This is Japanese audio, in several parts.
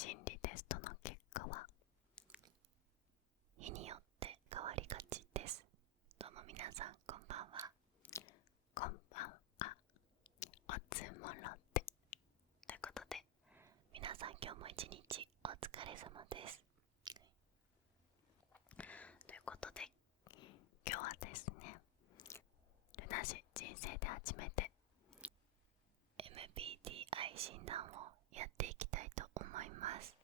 心理テストの結果は日によって変わりがちです。どうも皆さんこんばんは。こんばんは。おつもろってということで、皆さん今日も一日お疲れ様です。ということで、今日はですね、ルナシ人生で初めて MBTI 診断をやっていきたいと思います。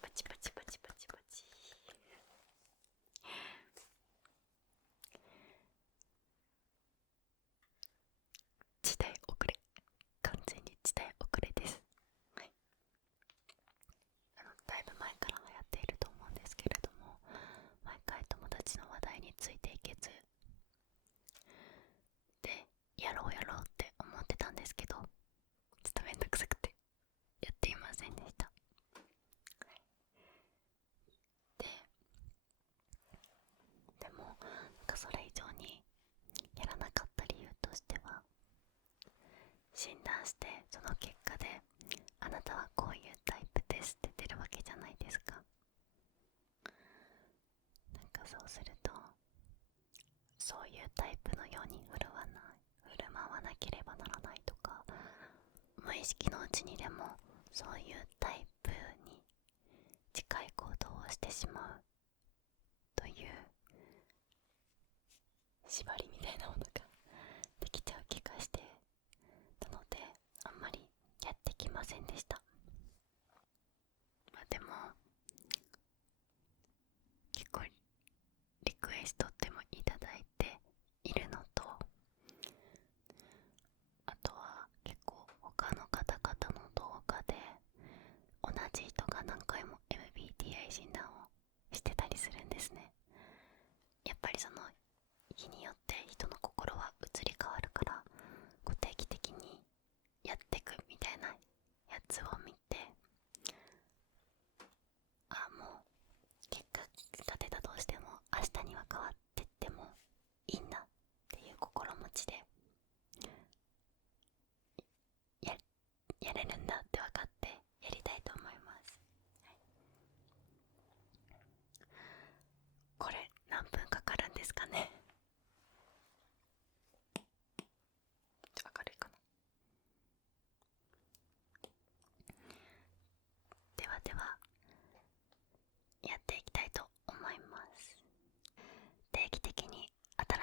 パチパチパチパチパチ。時代遅れ、完全に時代遅れです。はい、だいぶ前から流行っていると思うんですけれども、毎回友達の話題についていけずで、やろうやろうって思ってたんですけど、ちょっとめんどくさくてやっていませんでした。でもそれ以上にやらなかった理由としては、診断してその結果であなたはこういうタイプですって出るわけじゃないですか。そうすると、そういうタイプのように振る舞わなければならないとか、無意識のうちにでもそういうタイプに近い行動をしてしまうという縛りみたいなものができちゃう気がして、なのであんまりやってきませんでした。でも結構リクエストでもいただいているのと、あとは結構他の方々の動画で同じ人が何回も MBTI 診断をしてたりするんですね。やっぱりその日によって人の心は移り変わるから、定期的にやってくみたいなやつを見て、もう結果が出たとしても明日には変わってってもいいんだっていう心持ちでややれるんだって分かってやりたいと思います。はい、これ何分かかるんですかね。明るいかな。ではではやっていきたいと思います。定期的に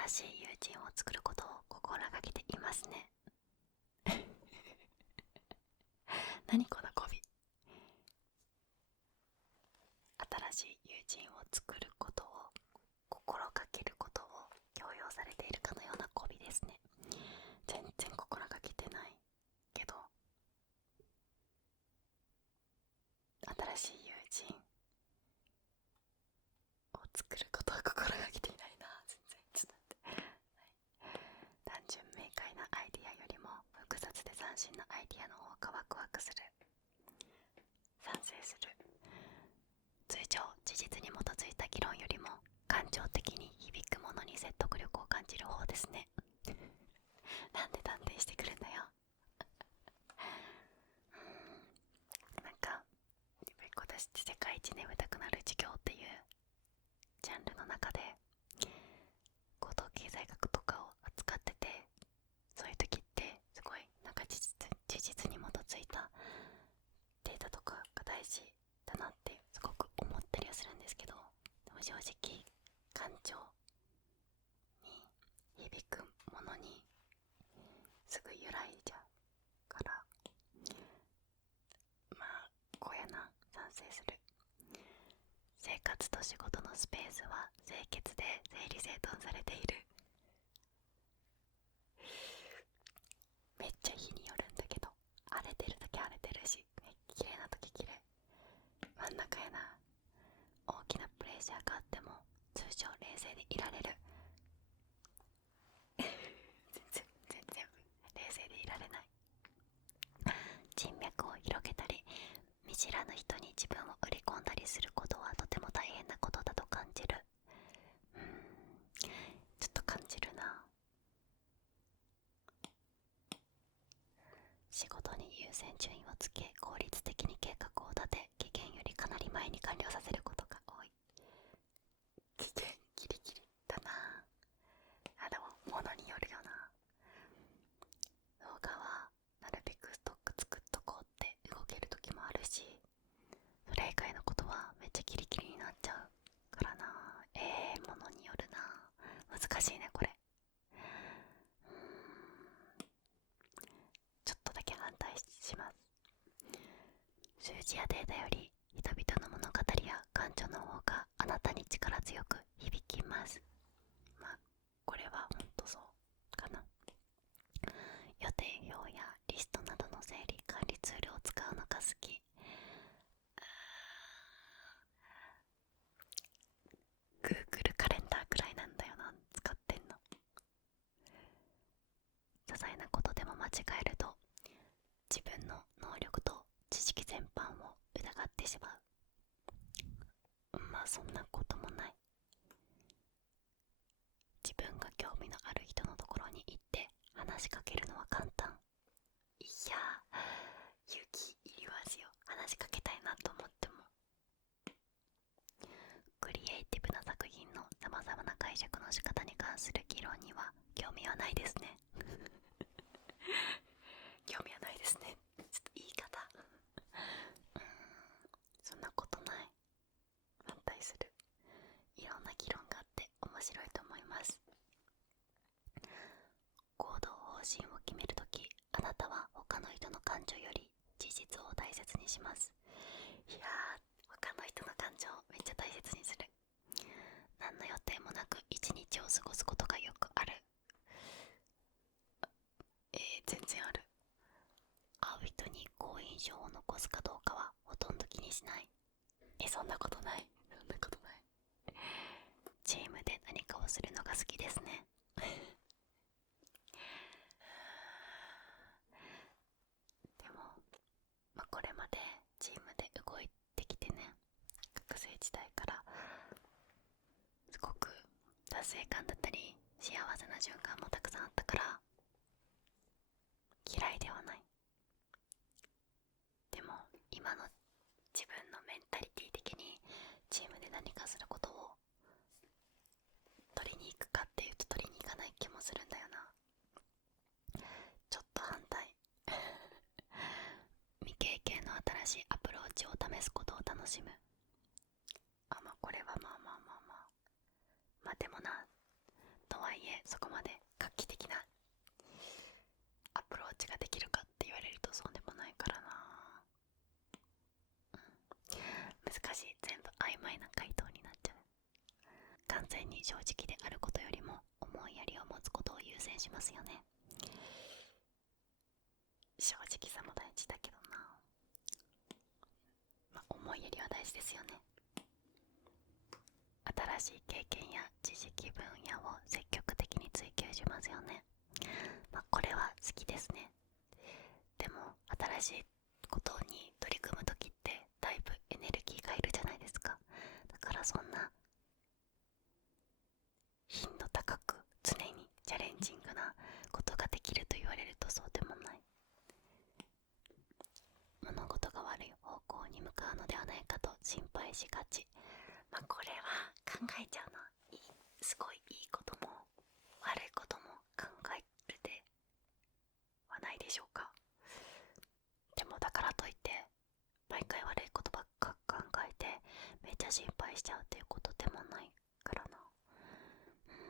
新しい友人を作ることを心がけていますね。何この語尾。新しい友人を作ることを心がけることを強要されているかのような語尾ですね。全然心がけてないけど、新しい友人を作ることは心がけていないな。全然ちょっと待って、はい、単純明快なアイディアよりも複雑で斬新なアイディアの方がワクワクする。賛成する。通常事実に基づいた議論よりも感情的に響くものに説得力を感じる方ですね。なんで断定してくるんだよ。私世界一眠たくなる授業っていうジャンルの中で高等経済学とかを扱ってて、そういう時ってすごい事実に基づいたデータとかが大事だなってすごく思ったりはするんですけど、でも正直感情に響くものにすぐ揺らいじゃうから、こうやな、賛成する。生活と仕事のスペースは清潔で整理整頓されている。めっちゃ日によるんだけど、荒れてる時荒れてるし、綺麗な時綺麗。真ん中やな。大きなプレッシャーがあっても通常冷静でいられる。全然冷静でいられない。人脈を広げたり、見知らぬ人に自分を売り込んだりすることはとても大変なことだと感じる。ちょっと感じるな。仕事に優先順位をつけ、効率的に計画を立て、前に完了させることが多い。期限ギリギリだなあ。でも物によるよな。動画はなるべくストック作っとこうって動ける時もあるし、それ以外のことはめっちゃギリギリになっちゃうからな。物によるな。難しいねこれ。ちょっとだけ反対します。数字やデータより人々の物語や感情の方があなたに力強く響きます。まあこれはほんとそうかな。予定表やリストなどの整理管理ツールを使うのが好き。Google カレンダーくらいなんだよな、使ってんの。些細なことでも間違えると自分の能力と知識全般を疑ってしまう。まあそんなこともない。自分が興味のある人のところに行って話しかけるのは簡単。いやー、勇気いりますよ、話しかけたいなと思っても。クリエイティブな作品のさまざまな解釈の仕方に関する議論には興味はないですね。興味はないですね。ちょっと言い方そんなことない。反対する。いろんな議論があって面白いと思います。行動方針を決めるとき、あなたは他の人の感情より事実を大切にします。いやー、他の人の感情をめっちゃ大切にする。何の予定もなく一日を過ごすことがよくある。全然ある。会う人に好印象を残すかどうかはほとんど気にしない。そんなことない。そんなことない。チームで何かをするのが好きですね。でも、これまでチームで動いてきてね、学生時代からすごく達成感だったり幸せな瞬間もたくさんあったから嫌いではない。でも今の自分のメンタリティ的にチームで何かすることを取りに行くかっていうと取りに行かない気もするんだよな。ちょっと反対。未経験の新しいアプローチを試すことを楽しむ。これはまあでもな、とはいえそこまで画期的なアプローチができるかって言われるとそうでもないからな。難しい。全部曖昧な回答になっちゃう。完全に正直であることよりも思いやりを持つことを優先しますよね。正直さも大事だけどな。思いやりは大事ですよね。新しい経験や知識分野を積極的に追求しますよね。これは好きですね。でも新しいことに取り組む時ってだいぶエネルギーがいるじゃないですか。だからそんな頻度高く常にチャレンジングなことができると言われるとそうでもない。物事が悪い方向に向かうのではないかと心配しがち。これは考えちゃうな。すごいいいことも悪いことも考えるではないでしょうか。でもだからといって毎回悪いことばっか考えてめっちゃ心配しちゃうっていうことでもないからな。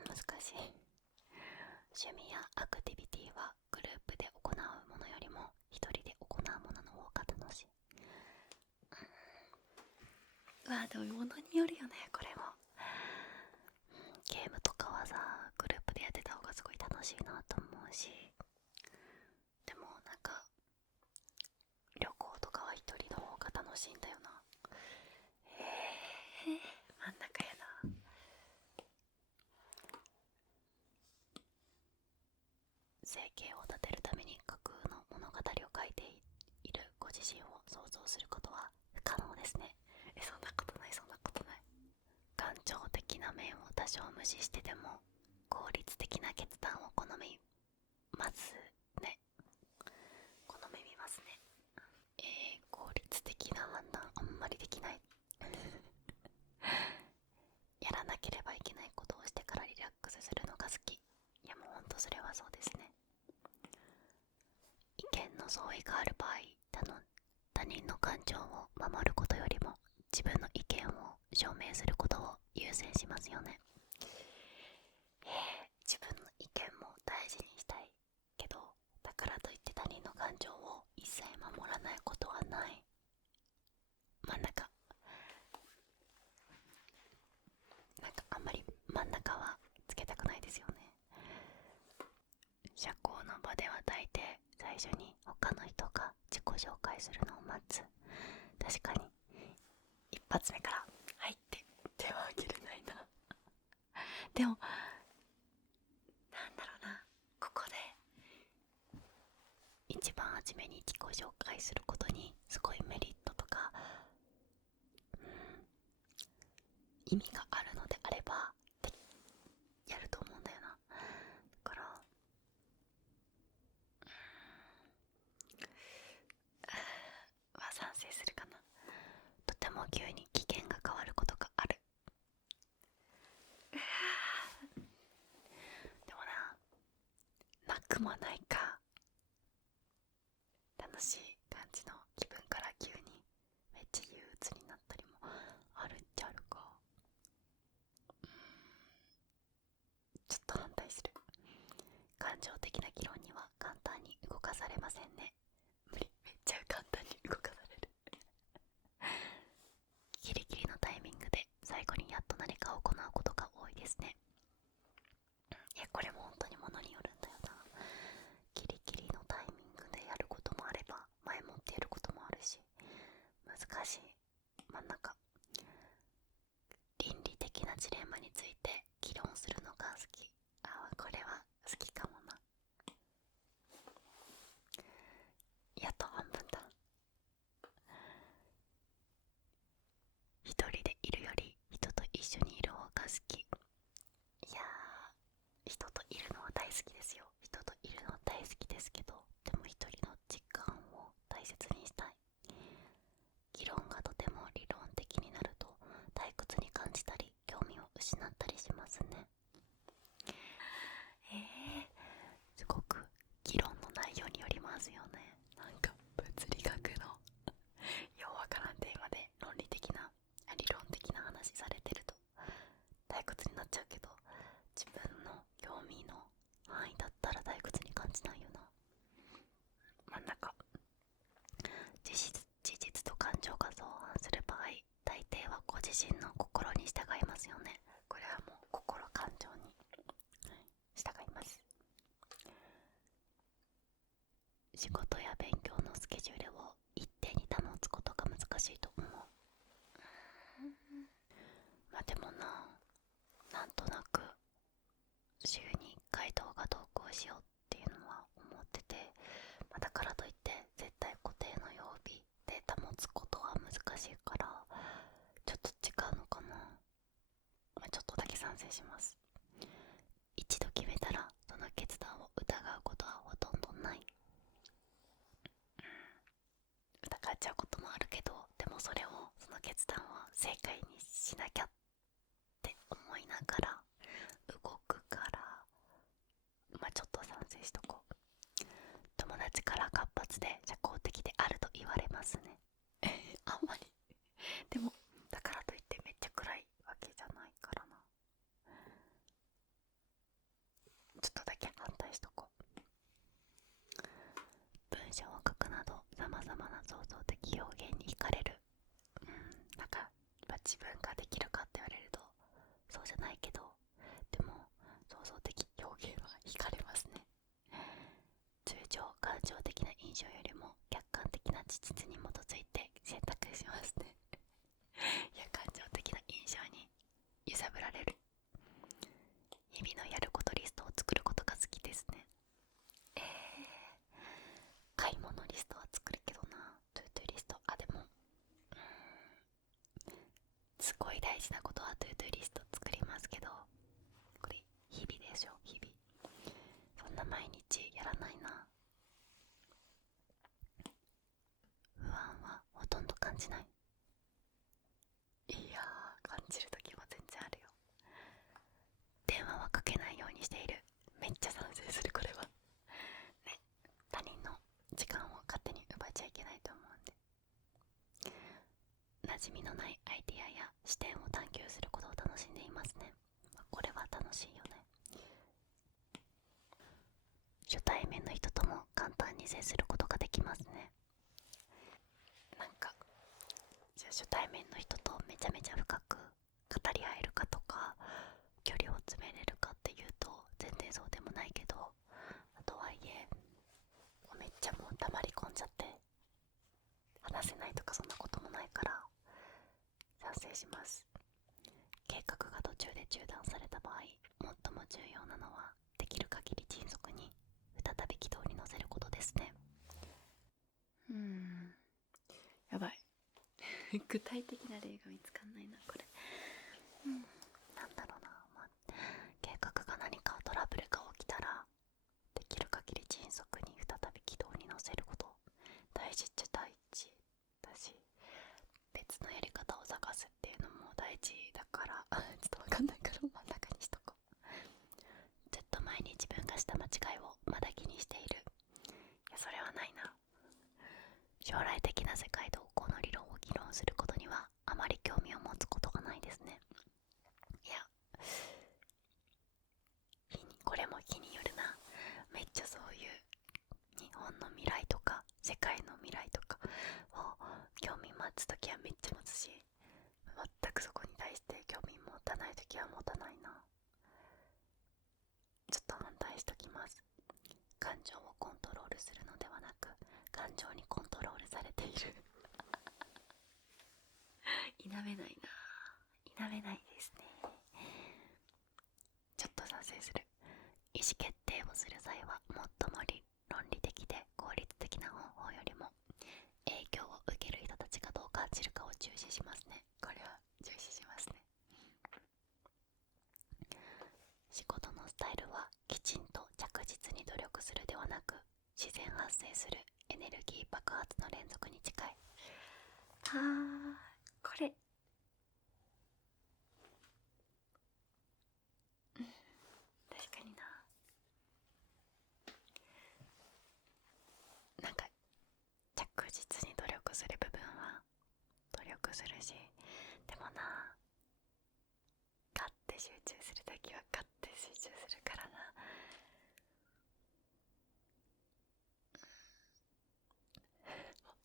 難しい。趣味やアクティビティはグループで行うものよりも一人で行うものの方が楽しい。でも物によるよねこれも。ゲームとかはさグループでやってた方がすごい楽しいなと思うし、でもなんか旅行とかは一人の方が楽しいんだよな。真ん中やな。生計を立てるために架空の物語を書いているご自身を想像することは不可能ですね。そんなことない。そんなことない。感情的な面を多少無視してでも効率的な決断を好みますね。好みますね。効率的な判断あんまりできない。感情を守ることよりも自分の意見を証明することを優先しますよね。自分の意見も大事にしたいけど、だからといって他人の感情を一切守らないことはない。真ん中、なんかあんまり真ん中はつけたくないですよね。社交の場では大抵最初に他の人が自己紹介するのを待つ。確かに一発目から入って手は挙げれないな。でもなんだろうな、ここで一番初めに自己紹介することにすごいメリットとか、意味があるのであればやると思うんだよな。だから賛成するかな。とても急に機嫌が変わることがある。でもなくもないか。楽しい感じの気分から急にめっちゃ憂鬱になったりもあるっちゃあるか。ちょっと反対する。感情的な議論には簡単に動かされませんね。無理、めっちゃ簡単に動かされる。ギリギリのタイミングで最後にやっと何かを行うことが多いですね。いや、これも本当にものによるんだよな。ギリギリのタイミングでやることもあれば前もってやることもあるし、難しい。真ん中、倫理的なジレンマについて議論するのが好き。これは好きかもな。やっと半分だ。一人でいるより人と一緒にいる方が好き。いやー、人といるのは大好きですよ。人といるのは大好きですけど、でも一人の時間を大切にしたい。議論がとても理論的になると退屈に感じたり興味を失ったりしますね。すごく議論の内容によりますよね。なんか物理学のようわからんテーマで理論的な話されてると退屈になっちゃうけど、自分の興味の範囲だったら退屈に感じないよな。真ん中、事実と感情が相反する場合、大抵はご自身の心に従いますよね。これはもう心感情に従います。仕事や勉強のスケジュールを一定に保つことが難しいと思う。でもなんとなく週に1回動画投稿しようっていうのは思ってて、だからといって絶対固定の曜日で保つことは難しいから、ちょっと違うのかな。ちょっとだけ賛成します。一度決めたらその決断を疑うことはほとんどない。疑っちゃうこともあるけど、でもその決断を正解にしなきゃって思いながら動くから、ちょっと賛成しとこう。友達から活発で社交的であると言われますね。あんまり。でもだからといってめっちゃ暗いわけじゃないからな。ちょっとだけ反対しとこう。文章を書くなどさまざまな創造的表現に惹かれる。なんか自分ができるかって言われるとそうじゃないけど、でも創造的表現は惹かれますね。通常感情的な印象よりも客観的な事実に基づいて選択しますね。いや、感情的な印象に揺さぶられる。日々のやることリストを作ることが好きですね。買い物リストは作るけどな。トゥートゥーリスト、でもすごい大事なことはトゥートゥーリスト作りますけど、これ日々でしょ。日々そんな毎日やらないな。不安はほとんど感じない。いやー、感じるときも全然あるよ。電話はかけないようにしている。めっちゃ賛成する。これはね、他人の時間を勝手に奪っちゃいけないと思うんで。馴染みのないアイデアや視点を探求することを楽しんでいますね。これは楽しいよね。初対面の人とも簡単に接することができますね。なんかじゃあ初対面の人とめちゃめちゃ深く語り合えるかとか距離を詰めれるかっていうと全然そうでもないけど、とはいえめっちゃもう黙り込んじゃって話せないとかそんなこともないから賛成します。計画が途中で中断された場合、最も重要なのはできる限り迅速に再び軌道に乗せることですね。やばい具体的な例が見つかんないなこれ。なんだろうな、計画が何かトラブルが起きたらできる限り迅速に再び軌道に乗せること、大事っちゃ大事だし、別のやり方を探すっていうのも大事だからちょっとわかんないから真ん中にしとこう。ずっと前に自分がした間違いをまだ気にしている。いやそれはないな。将来的な世界動向の理論を議論することにはあまり興味を持つことがないですね。いやこれも気によるな。めっちゃそういう日本の未来とか世界の未来とかを興味持つときはめっちゃ持つし、全くそこに対して興味持たないときは持たないな。ちょっと反対しときます。感情をコントロールするのではなく感情にコントロールされている否めないな。否めないですね。ちょっと賛成する。意思決定をする際は最も論理的で効率的な方法よりも影響を受ける人たちがどう感じるかを重視しますね。これは重視しますね。仕事のスタイルはきちんと着実に努力するではなく自然発生するエネルギー爆発の連続に近い。これ確かにな。なんか着実に努力する部分は努力するし、でもな、ガッて集中するときはガッて集中するからな。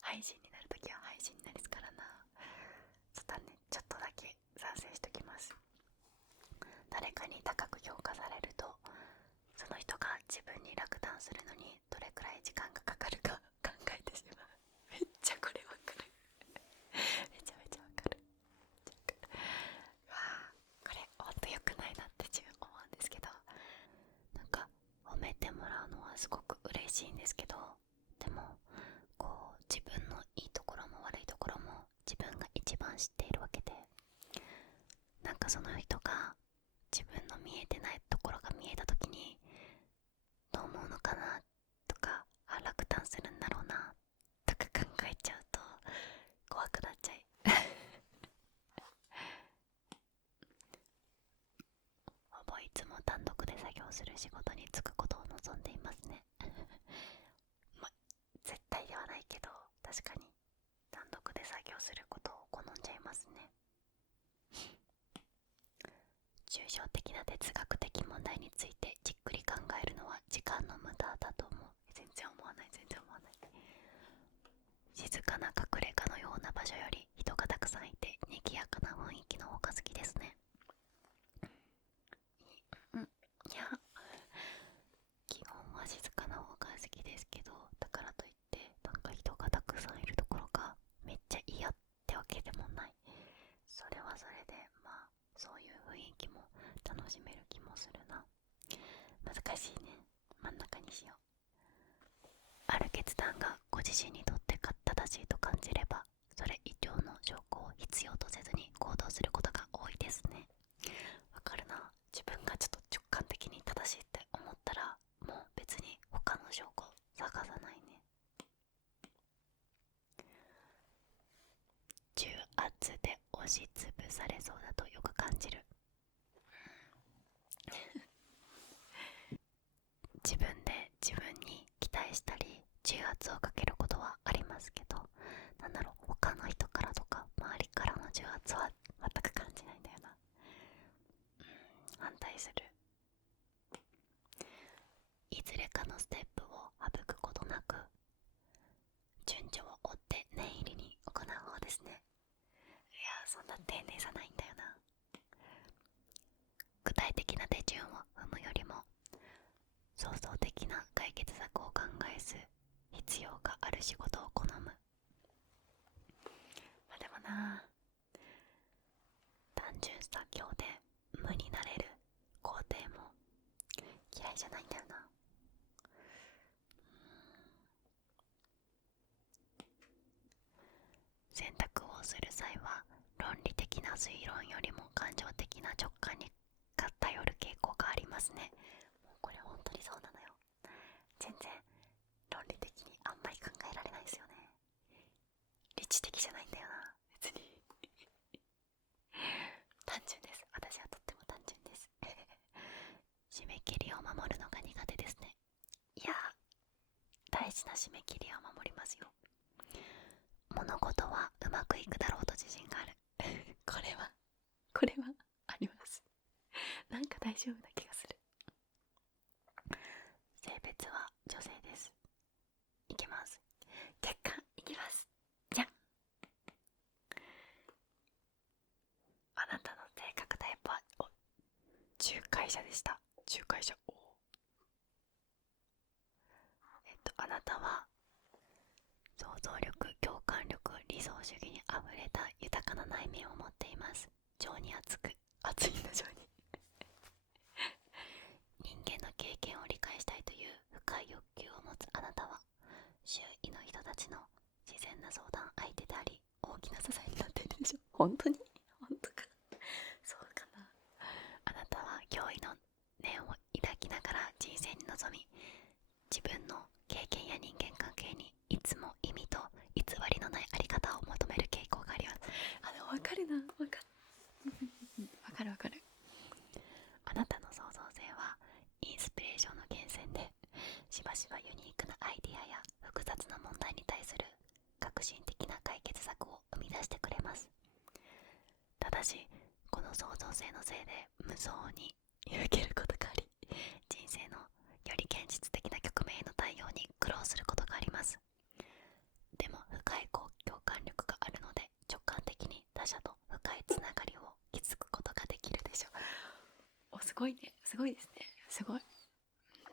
配信になるときは配信になりすからな。そうだね、ちょっとだけ賛成しときます。誰かに高く評価されるとその人が自分に落胆するのにどれくらい時間がかかるか考えてしまう。めっちゃこれわかるめちゃめちゃわかる。これほんと良くないなって自分思うんですけど、なんか褒めてもらうのはすごく嬉しいんですけど、でもこう自分のいいところも悪いところも自分が一番知っているわけで、なんかその人が自分の見えてないところが見えた時にどう思うのかなとか、落胆するんだろうなとか考えちゃうと怖くなっちゃいほぼいつも単独で作業する仕事に就くことを望んでいますね絶対ではないけど確かに単独で作業することを好んじゃいますね。抽象的な哲学的問題についてじっくり考えるのは時間の無駄だと思う。全然思わない。静かな隠れ家のような場所より人がたくさんいて賑やかな雰囲気の方が好きですね。いや基本は静かな方が好きですけど、だからといってなんか人がたくさんいるところがめっちゃ嫌ってわけでもない。それはそれでそういう雰囲気も楽しめる気もするな。難しいね。真ん中にしよう。ある決断がご自身にとって正しいと感じればそれ以上の証拠を必要とせずに行動することが多いですね。わかるな。自分がちょっと直感的に正しいって思ったらもう別に他の証拠探さないね。重圧で押しつぶされそうだとよく感じる自分で自分に期待したり重圧をかけることはありますけど、他の人からとか周りから作業で無になれる工程も嫌いじゃないんだよな。選択をする際は論理的な推論よりも感情的な直感に頼る傾向がありますね。もうこれ本当にそうなのよ。全然論理的にあんまり考えられないですよね。理知的じゃないんだよな別に単純です。私はとっても単純です締め切りを守るのが苦手ですね。いや、大事な締め切りを守りますよ。物事はうまくいくだろうと自信があるこれはあります。なんか大丈夫な気がする。性別は女性です。いきます。結果いきます。じゃん。あなたの性格タイプは仲介者でした。仲介者。あなたは想像力、共感力、理想主義にあふれた豊かな内面を持っています。情に熱いんだ情に人間の経験を理解したいという深い欲求を持つあなたは周囲の人たちの自然な相談相手であり大きな支えになっているでしょ。本当に本当かそうかな。あなたは驚異の念を抱きながら人生に臨み、自分の経験や人間関係にいつも意味と偽りのないあり方を求める傾向があります。わかるな、わかるあなたの創造性はインスピレーションの源泉で、しばしばユニークなアイディアや複雑な問題に対する革新的な解決策を生み出してくれます。ただしこの創造性のせいで無双に受けることがあり、人生のより現実的な局面への対応に苦労することがあります。でも深い共感力があるので直感的に他者と深いつながりを築くことができるでしょう。すごいね、すごいですね。すごい、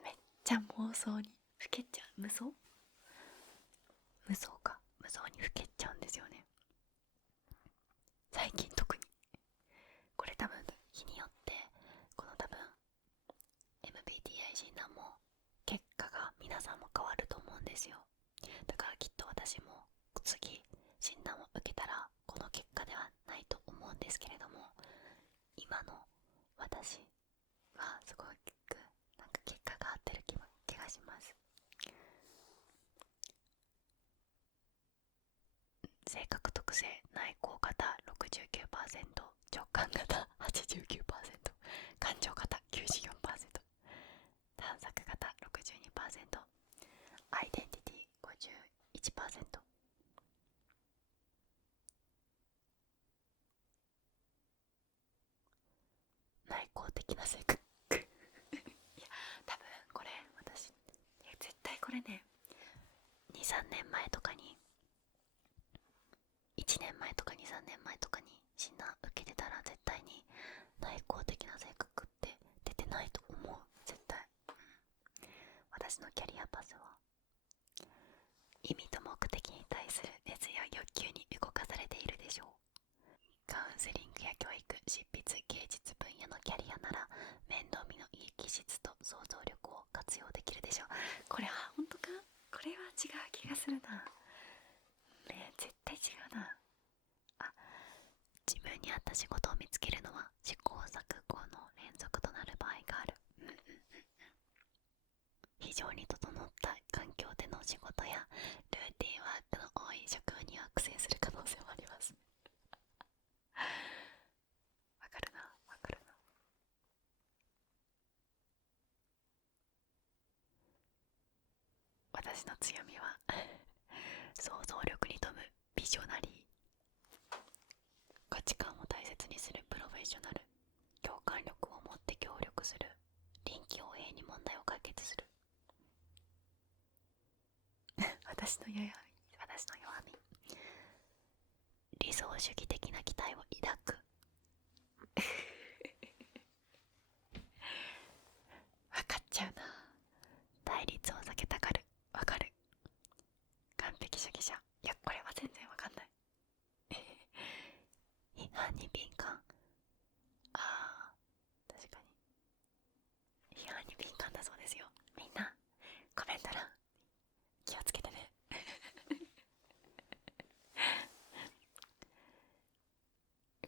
めっちゃ妄想にふけちゃう。無双にふけちゃうんですよね、最近特に。これ多分日によってこの多分 MBTI 診断も結果が皆さんも変わると思うんですよ。だからきっと私も次診断を受けたらこの結果ではないと思うんですけれども、今の私はすごくなんか結果が合ってる気がします。性格特性内向型 69%、 直感型 89%、 感情型 94%、 探索型 62%、 アイデンティティ 51%。 内向的な性格いや多分これ私絶対これね、2、3年前とかに1年前とか2、3年前とかに診断受けてたら絶対に内向的な性格って出てないと思う。絶対、私のキャリアパスは意味と目的に対する熱や欲求に動かされているでしょう。カウンセリングや教育、執筆、芸術分野のキャリアなら面倒見のいい気質と想像力を活用できるでしょう。これは本当か？これは違う気がするな。絶対違うな。自分に合った仕事を見つけるのは試行錯誤の連続となる場合がある。非常に整った環境での仕事やルーティンワークの多い職務には苦戦する可能性もありますわかるな。私の強みは想像力に富むビジョナリー、価値観を大切にするプロフェッショナル、共感力を持って協力する、臨機応変に問題を解決する私の弱み、理想主義的な期待を抱く分かっちゃうな。対立を避けたがる。分かる。完璧主義者。いやこれは全然分かんない批判に敏感、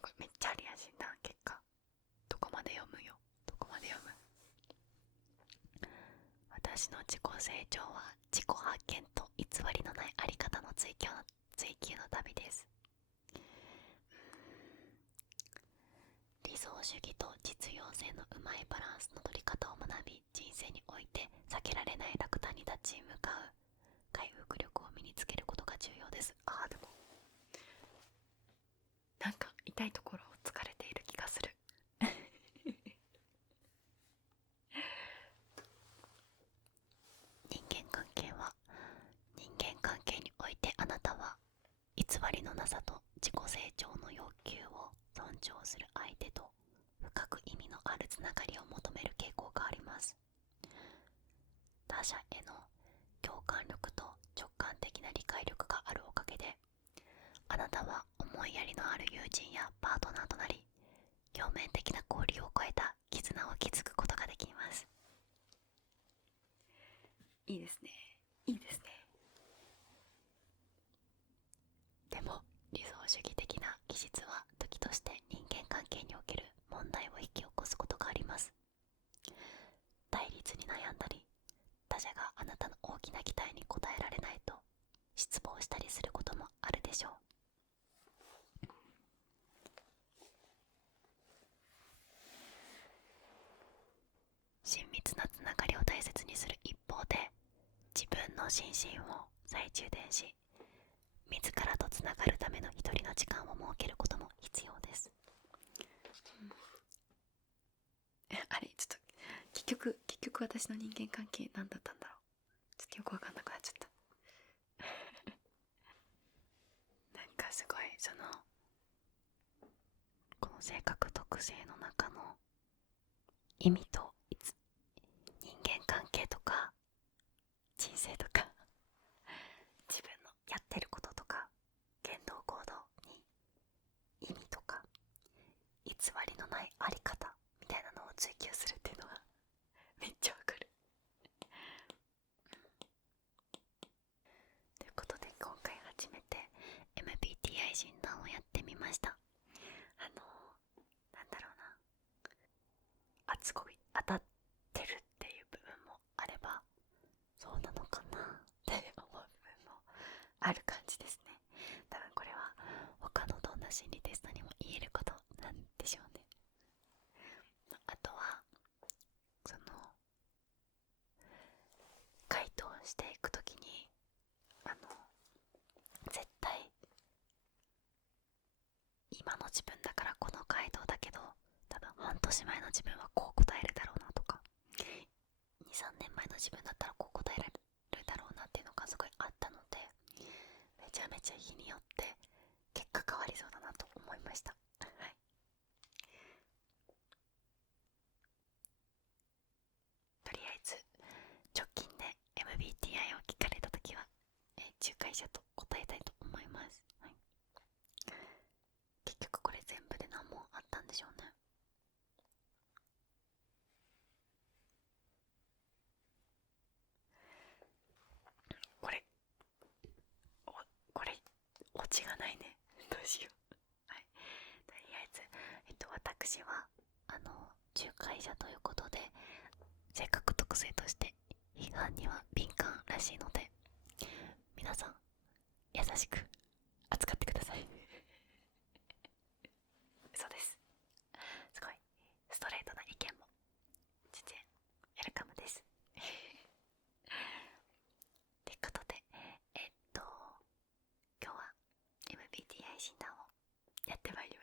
これめっちゃあるやん、診断結果。どこまで読むよ、どこまで読む。私の自己成長は自己発見と偽りのないあり方の追求の旅です。理想主義と実用性のうまいバランスの取り方を学び、人生において避けられない落胆に立ち向かう回復力を身につけることが重要です。でもなんか痛いところを突かれている気がする。人間関係においてあなたは偽りのなさと自己成長の欲求を尊重する相手と深く意味のあるつながりを求める傾向があります。他者への共感力と直感的な理解力があるおかげで、あなたは思いやりのある友人やパートナーとなり、表面的な交流を超えた絆を築くことができます。いいですね、いいですね。でも理想主義的な気質は時として人間関係における問題を引き起こすことがあります。対立に悩んだり、他者があなたの大きな期待に応えられないと失望したりすることもあるでしょう。親密なつながりを大切にする一方で、自分の心身を再充電し、自らとつながるための一人の時間を設けることも必要です。あれ、ちょっと結局私の人間関係何だったんだろう。ちょっとよくわかんなくなっちゃった。なんかすごいこの性格特性の中の意味と人間関係とか人生とか自分のやってることとか言動行動に意味とか偽りのないあり方みたいなのを追求するっていうのはめっちゃわかる。ということで今回初めて MBTI 診断をやってみました。なんだろうな、すごい当たってるっていう部分もあれば、そうなのかなって思う部分もある感じですね。多分これは他のどんな心理テストにも言えることなんでしょうね。あとは回答していくときに絶対今の自分だからこの回答だけど、多分半年前の自分はこう答えるだろうなとか、2、3年前の自分だったらこう答えられるだろうなっていうのがすごいあったので、めちゃめちゃ日によって結果変わりそうだなと思いました。はい。とりあえず直近で MBTI を聞かれたときは、仲介者と答えたいと思います。はい。結局これ全部で何問あったんでしょうね。これオチがないね。どうしよう。はい。とりあえず私は仲介者ということで、性格特性として批判には敏感らしいので、皆さん優しく扱ってください。そうです。すごいストレートな意見も全然ウェルカムです。ということで、今日は MBTI 診断をやってまいり